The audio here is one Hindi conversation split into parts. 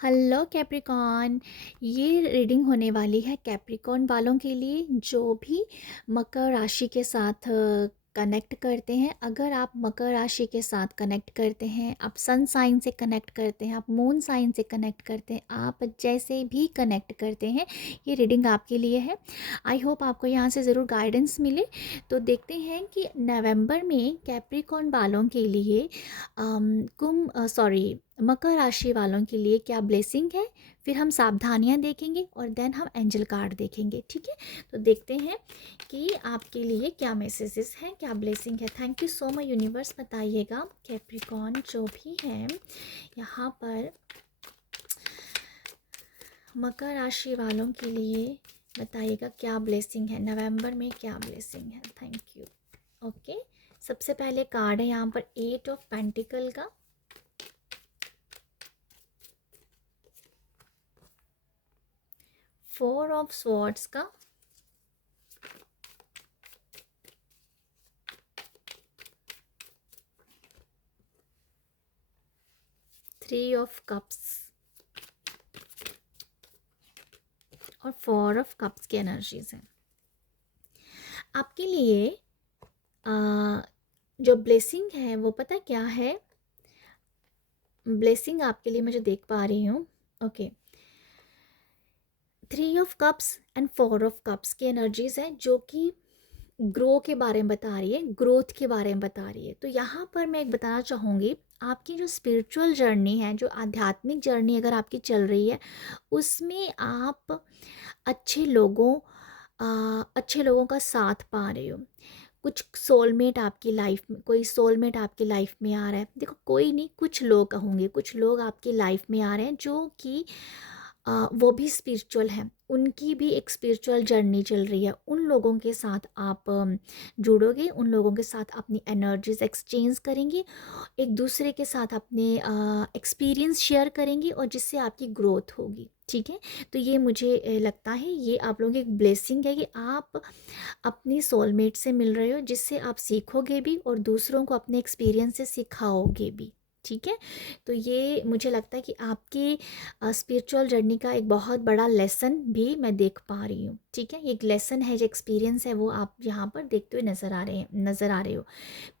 Hello Capricorn. ये रीडिंग होने वाली है कैप्रिकॉन वालों के लिए जो भी मकर राशि के साथ कनेक्ट करते हैं। अगर आप मकर राशि के साथ कनेक्ट करते हैं, आप सन साइन से कनेक्ट करते हैं, आप मून साइन से कनेक्ट करते हैं, आप जैसे भी कनेक्ट करते हैं, ये रीडिंग आपके लिए है। आई होप आपको यहाँ से ज़रूर गाइडेंस मिले। तो देखते हैं कि नवंबर में कैप्रिकॉन वालों के लिए मकर राशि वालों के लिए क्या ब्लेसिंग है। फिर हम सावधानियां देखेंगे और देन हम एंजल कार्ड देखेंगे। ठीक है, तो देखते हैं कि आपके लिए क्या मैसेजेस हैं, क्या ब्लेसिंग है। Thank you so much universe. बताइएगा कैप्रिकॉन जो भी है यहाँ पर मकर राशि वालों के लिए, बताइएगा क्या ब्लेसिंग है नवंबर में, क्या ब्लेसिंग है। Thank you. ओके, सबसे पहले कार्ड है यहाँ पर 8 ऑफ पेंटिकल का, 4 ऑफ स्वॉर्ड्स का, 3 ऑफ कप्स और 4 ऑफ कप्स की एनर्जीज हैं आपके लिए। जो ब्लेसिंग है वो पता क्या है, ब्लेसिंग आपके लिए मुझे देख पा रही हूँ। Okay, 3 of cups and 4 of cups की एनर्जीज है जो कि ग्रो के बारे में बता रही है, ग्रोथ के बारे में बता रही है। तो यहाँ पर मैं एक बताना चाहूँगी, आपकी जो स्पिरिचुअल जर्नी है, जो आध्यात्मिक जर्नी अगर आपकी चल रही है, उसमें आप अच्छे लोगों अच्छे लोगों का साथ पा रहे हो। कुछ सोलमेट आपकी लाइफ में, कोई सोलमेट आपकी लाइफ में आ रहा है। देखो, कोई नहीं, कुछ लोग कहूँगे, कुछ लोग आपकी लाइफ में आ रहे हैं जो कि वो भी स्पिरिचुअल हैं, उनकी भी एक स्पिरिचुअल जर्नी चल रही है। उन लोगों के साथ आप जुड़ोगे, उन लोगों के साथ अपनी एनर्जीज एक्सचेंज करेंगे, एक दूसरे के साथ अपने एक्सपीरियंस शेयर करेंगे और जिससे आपकी ग्रोथ होगी। ठीक है, तो ये मुझे लगता है ये आप लोगों की एक ब्लेसिंग है कि आप अपनी सोलमेट से मिल रहे हो, जिससे आप सीखोगे भी और दूसरों को अपने एक्सपीरियंस से सिखाओगे भी। ठीक है, तो ये मुझे लगता है कि आपकी स्पिरिचुअल जर्नी का एक बहुत बड़ा लेसन भी मैं देख पा रही हूँ। ठीक है, ये एक लेसन है, जो एक्सपीरियंस है वो आप यहाँ पर देखते हुए नज़र आ रहे हो।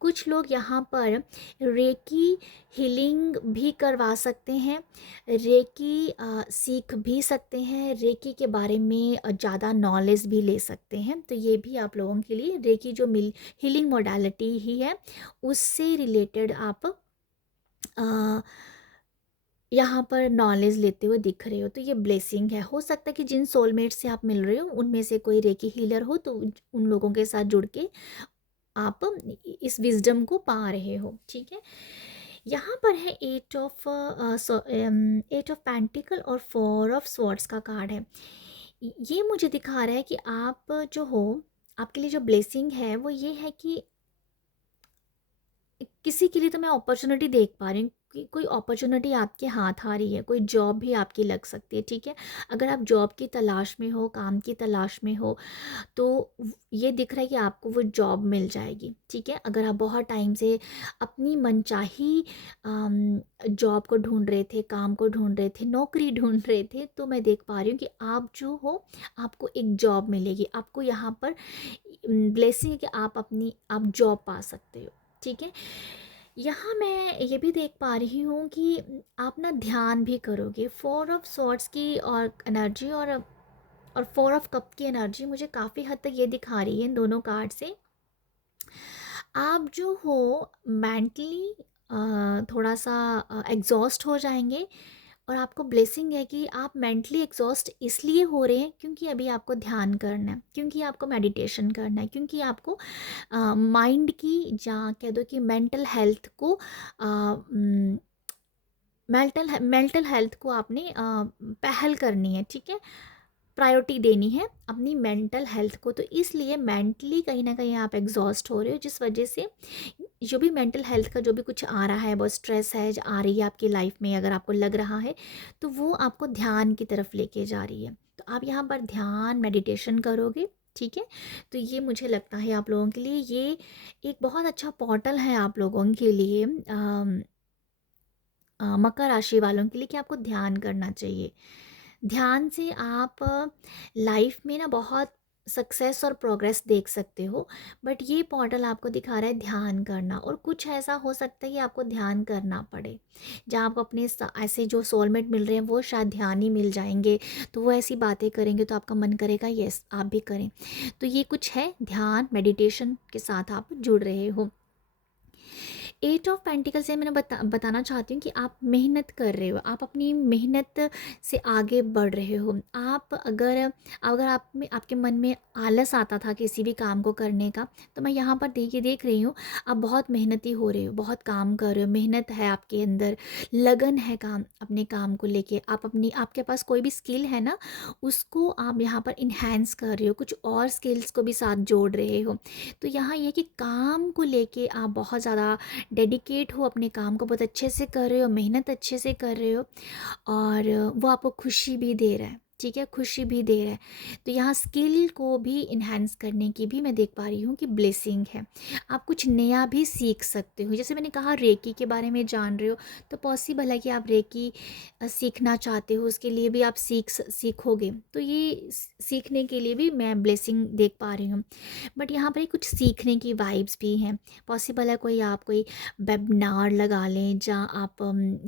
कुछ लोग यहाँ पर रेकी हीलिंग भी करवा सकते हैं, रेकी सीख भी सकते हैं, रेकी के बारे में ज़्यादा नॉलेज भी ले सकते हैं। तो ये भी आप लोगों के लिए रेकी जो हीलिंग मोडालिटी ही है, उससे रिलेटेड आप यहाँ पर नॉलेज लेते हुए दिख रहे हो। तो ये ब्लेसिंग है। हो सकता है कि जिन सोलमेट से आप मिल रहे हो उनमें से कोई रेकी हीलर हो, तो उन लोगों के साथ जुड़ के आप इस विजडम को पा रहे हो। ठीक है, यहाँ पर है 8 ऑफ पेंटिकल और 4 ऑफ स्वॉर्ड्स का कार्ड है। ये मुझे दिखा रहा है कि आप जो हो, आपके लिए जो ब्लेसिंग है वो ये है कि किसी के लिए तो मैं अपॉर्चुनिटी देख पा रही हूँ कि कोई अपॉर्चुनिटी आपके हाथ आ रही है, कोई जॉब भी आपकी लग सकती है। ठीक है, अगर आप जॉब की तलाश में हो, काम की तलाश में हो, तो ये दिख रहा है कि आपको वो जॉब मिल जाएगी। ठीक है, अगर आप बहुत टाइम से अपनी मनचाही जॉब को ढूंढ रहे थे, काम को ढूंढ रहे थे, नौकरी ढूंढ रहे थे, तो मैं देख पा रही हूँ कि आप जो हो, आपको एक जॉब मिलेगी। आपको यहाँ पर ब्लेसिंग है कि आप जॉब पा सकते हो। ठीक है, यहाँ मैं ये भी देख पा रही हूँ कि आप ना ध्यान भी करोगे। 4 ऑफ सॉर्ड्स की और एनर्जी और 4 ऑफ कप की एनर्जी मुझे काफ़ी हद तक ये दिखा रही है इन दोनों कार्ड से। आप जो हो मेंटली थोड़ा सा एग्जॉस्ट हो जाएंगे, और आपको ब्लेसिंग है कि आप मेंटली एग्जॉस्ट इसलिए हो रहे हैं क्योंकि अभी आपको ध्यान करना है, क्योंकि आपको मेडिटेशन करना है, क्योंकि आपको माइंड की, या कह दो कि मेंटल हेल्थ को आपने पहल करनी है। ठीक है, प्रायोरिटी देनी है अपनी मेंटल हेल्थ को। तो इसलिए मेंटली कहीं ना कहीं आप एग्जॉस्ट हो रहे हो, जिस वजह से जो भी मेंटल हेल्थ का जो भी कुछ आ रहा है, वो स्ट्रेस है जो आ रही है आपकी लाइफ में, अगर आपको लग रहा है, तो वो आपको ध्यान की तरफ लेके जा रही है। तो आप यहाँ पर ध्यान मेडिटेशन करोगे। ठीक है, तो ये मुझे लगता है आप लोगों के लिए ये एक बहुत अच्छा पोर्टल है आप लोगों के लिए मकर राशि वालों के लिए कि आपको ध्यान करना चाहिए। ध्यान से आप लाइफ में ना बहुत सक्सेस और प्रोग्रेस देख सकते हो, बट ये पोर्टल आपको दिखा रहा है ध्यान करना, और कुछ ऐसा हो सकता है कि आपको ध्यान करना पड़े, जहाँ आप अपने ऐसे जो सोलमेट मिल रहे हैं वो शायद ध्यान ही मिल जाएंगे, तो वो ऐसी बातें करेंगे तो आपका मन करेगा यस आप भी करें। तो ये कुछ है, ध्यान मेडिटेशन के साथ आप जुड़ रहे हो। एट ऑफ पेंटिकल से मैंने बताना चाहती हूँ कि आप मेहनत कर रहे हो, आप अपनी मेहनत से आगे बढ़ रहे हो। आप अगर अगर आप में आपके मन में आलस आता था किसी भी काम को करने का, तो मैं यहाँ पर देख रही हूँ आप बहुत मेहनती हो रहे हो, बहुत काम कर रहे हो, मेहनत है आपके अंदर, लगन है काम अपने काम को लेके। आप अपनी आपके पास कोई भी स्किल है ना, उसको आप यहाँ पर इन्हेंस कर रहे हो, कुछ और स्किल्स को भी साथ जोड़ रहे हो। तो यहाँ ये कि काम को लेके आप बहुत ज़्यादा डेडिकेट हो, अपने काम को बहुत अच्छे से कर रहे हो, मेहनत अच्छे से कर रहे हो, और वो आपको खुशी भी दे रहा है, ठीक है, खुशी भी दे रहा है। तो यहाँ स्किल को भी इन्हेंस करने की भी मैं देख पा रही हूँ कि ब्लेसिंग है। आप कुछ नया भी सीख सकते हो, जैसे मैंने कहा रेकी के बारे में जान रहे हो, तो पॉसिबल है कि आप रेकी सीखना चाहते हो, उसके लिए भी आप सीखोगे, तो ये सीखने के लिए भी मैं ब्लेसिंग देख पा रही हूँ। बट यहाँ पर कुछ सीखने की वाइब्स भी हैं। पॉसिबल है कोई वेबिनार लगा लें, जहाँ आप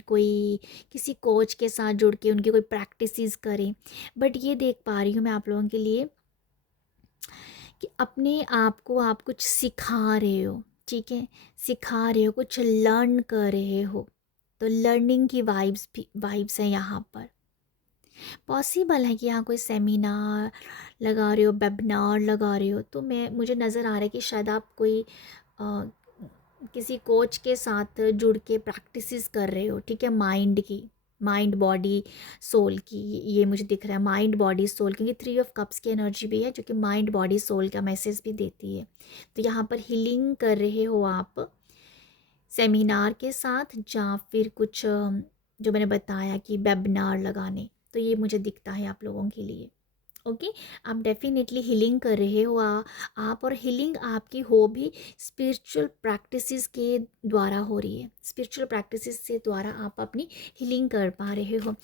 कोई किसी कोच के साथ जुड़ के उनकी कोई प्रैक्टिसेस करें। बट ये देख पा रही हूँ मैं आप लोगों के लिए कि अपने आप को आप कुछ सिखा रहे हो, ठीक है, सिखा रहे हो, कुछ लर्न कर रहे हो, तो लर्निंग की वाइब्स हैं यहाँ पर। पॉसिबल है कि यहाँ कोई सेमिनार लगा रहे हो, वेबिनार लगा रहे हो, तो मुझे नज़र आ रहा है कि शायद आप कोई अ, किसी कोच के साथ जुड़ के प्रैक्टिसेस कर रहे हो, ठीक है, माइंड की, माइंड बॉडी सोल की, ये मुझे दिख रहा है, माइंड बॉडी सोल, क्योंकि 3 ऑफ कप्स की एनर्जी भी है जो कि माइंड बॉडी सोल का मैसेज भी देती है। तो यहाँ पर हीलिंग कर रहे हो आप सेमिनार के साथ, या फिर कुछ जो मैंने बताया कि वेबिनार लगाने, तो ये मुझे दिखता है आप लोगों के लिए। ओके, आप डेफिनेटली हीलिंग कर रहे हो आप, और हीलिंग आपकी हो भी स्पिरिचुअल प्रैक्टिसेस के द्वारा हो रही है, स्पिरिचुअल प्रैक्टिसेस से द्वारा आप अपनी हीलिंग कर पा रहे हो।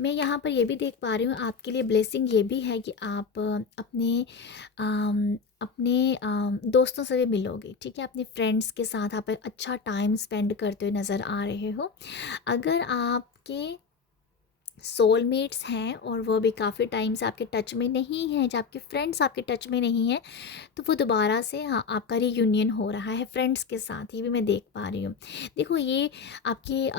मैं यहाँ पर ये भी देख पा रही हूँ आपके लिए ब्लेसिंग ये भी है कि आप अपने दोस्तों से भी मिलोगे, ठीक है, अपने फ्रेंड्स के साथ आप अच्छा टाइम स्पेंड करते हुए नज़र आ रहे हो। अगर आपके सोलमेट्स हैं और वो भी काफ़ी टाइम से आपके टच में नहीं हैं, जब आपके फ्रेंड्स आपके टच में नहीं हैं, तो वो दोबारा से हाँ आपका रीयूनियन हो रहा है फ्रेंड्स के साथ, ये भी मैं देख पा रही हूँ। देखो ये आपके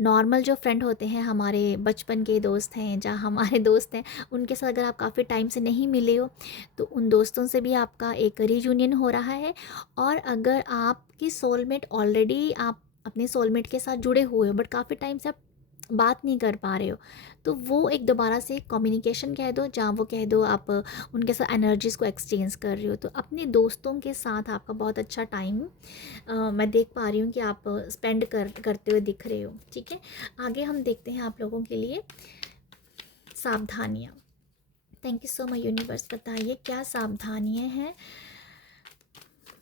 नॉर्मल जो फ्रेंड होते हैं, हमारे बचपन के दोस्त हैं, जहाँ हमारे दोस्त हैं, उनके साथ अगर आप काफ़ी टाइम से नहीं मिले हो, तो उन दोस्तों से भी आपका एक रीयूनियन हो रहा है। और अगर आपकी सोलमेट ऑलरेडी आप अपने सोलमेट के साथ जुड़े हुए हो, बट काफ़ी टाइम से आप बात नहीं कर पा रहे हो, तो वो एक दोबारा से कम्युनिकेशन कह दो, जहाँ वो कह दो आप उनके साथ एनर्जीज़ को एक्सचेंज कर रहे हो। तो अपने दोस्तों के साथ आपका बहुत अच्छा टाइम मैं देख पा रही हूँ कि आप स्पेंड करते हुए दिख रहे हो, ठीक है। आगे हम देखते हैं आप लोगों के लिए सावधानियाँ। Thank you so much universe, बताइए क्या सावधानियाँ हैं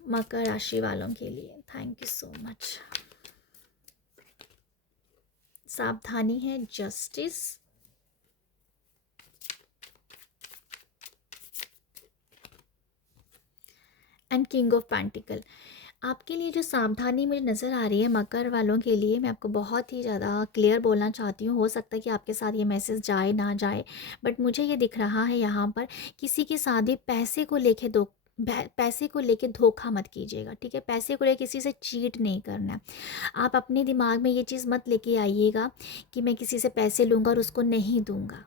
मकर राशि वालों के लिए। Thank you so much. सावधानी है justice, and king of pentacle. आपके लिए जो सावधानी मुझे नज़र आ रही है मकर वालों के लिए, मैं आपको बहुत ही ज़्यादा क्लियर बोलना चाहती हूँ। हो सकता है कि आपके साथ ये मैसेज जाए ना जाए, बट मुझे ये दिख रहा है यहाँ पर किसी के साथ भी पैसे को लेके धोखा मत कीजिएगा, ठीक है, पैसे को लेके किसी से चीट नहीं करना है। आप अपने दिमाग में ये चीज़ मत लेके आइएगा कि मैं किसी से पैसे लूँगा और उसको नहीं दूँगा,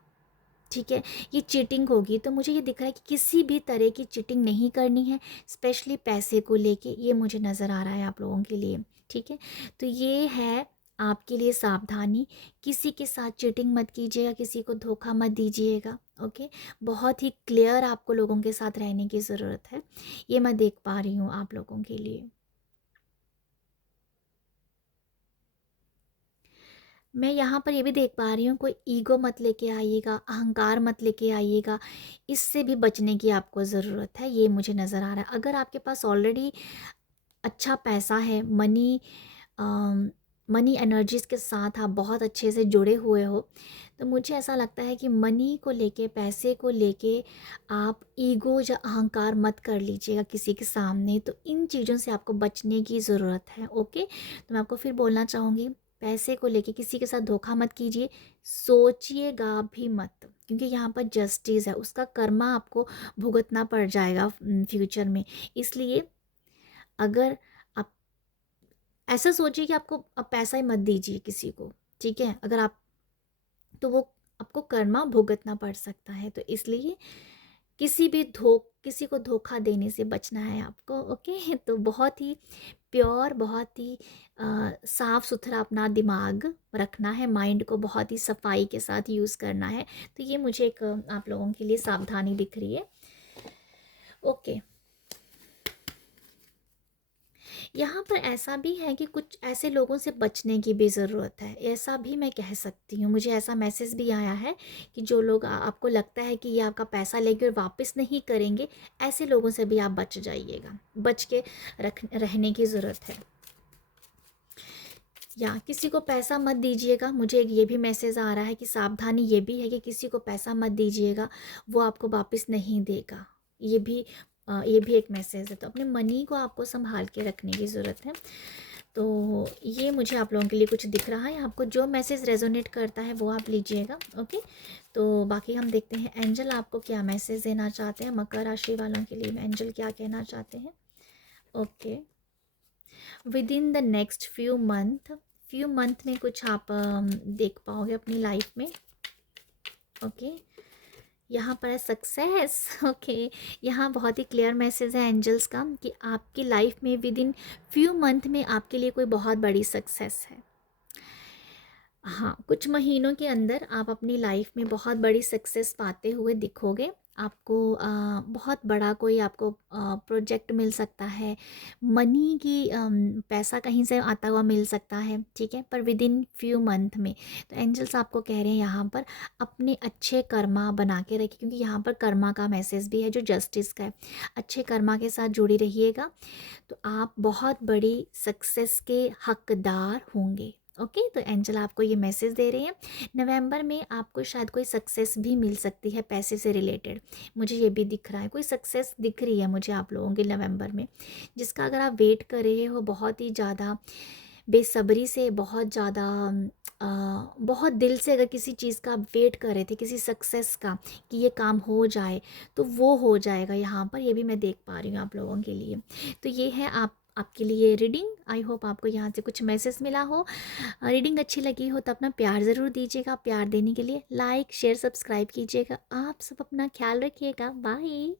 ठीक है, ये चीटिंग होगी। तो मुझे ये दिख रहा है कि किसी भी तरह की चीटिंग नहीं करनी है, स्पेशली पैसे को लेके, ये मुझे नज़र आ रहा है आप लोगों के लिए, ठीक है। तो ये है आपके लिए सावधानी, किसी के साथ चीटिंग मत कीजिएगा, किसी को धोखा मत दीजिएगा, ओके। बहुत ही क्लियर आपको लोगों के साथ रहने की ज़रूरत है, ये मैं देख पा रही हूँ आप लोगों के लिए। मैं यहाँ पर ये भी देख पा रही हूँ, कोई ईगो मत लेके आइएगा, अहंकार मत लेके आइएगा, इससे भी बचने की आपको ज़रूरत है, ये मुझे नज़र आ रहा है। अगर आपके पास ऑलरेडी अच्छा पैसा है, मनी मनी एनर्जीज़ के साथ आप बहुत अच्छे से जुड़े हुए हो, तो मुझे ऐसा लगता है कि मनी को लेके, पैसे को लेके आप ईगो या अहंकार मत कर लीजिएगा किसी के सामने। तो इन चीज़ों से आपको बचने की ज़रूरत है। ओके, तो मैं आपको फिर बोलना चाहूँगी, पैसे को लेके किसी के साथ धोखा मत कीजिए, सोचिएगा भी मत, क्योंकि यहाँ पर जस्टिस है, उसका कर्मा आपको भुगतना पड़ जाएगा फ्यूचर में। इसलिए अगर आप ऐसा सोचिए कि आपको आप पैसा ही मत दीजिए किसी को, ठीक है? अगर आप, तो वो आपको कर्मा भुगतना पड़ सकता है। तो इसलिए किसी को धोखा देने से बचना है आपको। ओके, तो बहुत ही प्योर, बहुत ही साफ सुथरा अपना दिमाग रखना है, माइंड को बहुत ही सफाई के साथ यूज़ करना है। तो ये मुझे एक आप लोगों के लिए सावधानी दिख रही है। ओके, यहाँ पर ऐसा भी है कि कुछ ऐसे लोगों से बचने की भी ज़रूरत है, ऐसा भी मैं कह सकती हूँ। मुझे ऐसा मैसेज भी आया है कि जो लोग आपको लगता है कि ये आपका पैसा लेके और वापस नहीं करेंगे, ऐसे लोगों से भी आप बच जाइएगा, बच के रहने की ज़रूरत है। या किसी को पैसा मत दीजिएगा। मुझे एक ये भी मैसेज आ रहा है कि सावधानी ये भी है कि किसी को पैसा मत दीजिएगा, वो आपको वापस नहीं देगा। ये भी एक मैसेज है। तो अपने मनी को आपको संभाल के रखने की ज़रूरत है। तो ये मुझे आप लोगों के लिए कुछ दिख रहा है। आपको जो मैसेज रेजोनेट करता है वो आप लीजिएगा। ओके, तो बाकी हम देखते हैं एंजल आपको क्या मैसेज देना चाहते हैं। मकर राशि वालों के लिए एंजल क्या कहना चाहते हैं। Okay, with in the next few month में कुछ आप देख पाओगे अपनी लाइफ में। ओके, यहाँ पर है सक्सेस। ओके, यहाँ बहुत ही क्लियर मैसेज है एंजल्स का कि आपकी लाइफ में विद इन फ्यू मंथ में आपके लिए कोई बहुत बड़ी सक्सेस है। हाँ, कुछ महीनों के अंदर आप अपनी लाइफ में बहुत बड़ी सक्सेस पाते हुए दिखोगे। आपको बहुत बड़ा कोई आपको प्रोजेक्ट मिल सकता है, मनी की पैसा कहीं से आता हुआ मिल सकता है, ठीक है, पर विद इन फ्यू मंथ में। तो एंजल्स आपको कह रहे हैं यहाँ पर अपने अच्छे कर्मा बना के रखिए, क्योंकि यहाँ पर कर्मा का मैसेज भी है जो जस्टिस का है। अच्छे कर्मा के साथ जुड़ी रहिएगा, तो आप बहुत बड़ी सक्सेस के हकदार होंगे। ओके, तो एंजल आपको ये मैसेज दे रही हैं। नवंबर में आपको शायद कोई सक्सेस भी मिल सकती है पैसे से रिलेटेड। मुझे ये भी दिख रहा है, कोई सक्सेस दिख रही है मुझे आप लोगों के नवंबर में, जिसका अगर आप वेट कर रहे हो बहुत ही ज़्यादा बेसब्री से, बहुत ज़्यादा बहुत दिल से, अगर किसी चीज़ का आप वेट कर रहे थे, किसी सक्सेस का, कि ये काम हो जाए, तो वो हो जाएगा यहाँ पर। ये भी मैं देख पा रही हूँ आप लोगों के लिए। तो ये है आपके लिए रीडिंग। आई होप आपको यहाँ से कुछ मैसेज मिला हो। रीडिंग अच्छी लगी हो तो अपना प्यार ज़रूर दीजिएगा। प्यार देने के लिए लाइक शेयर सब्सक्राइब कीजिएगा। आप सब अपना ख्याल रखिएगा। बाय।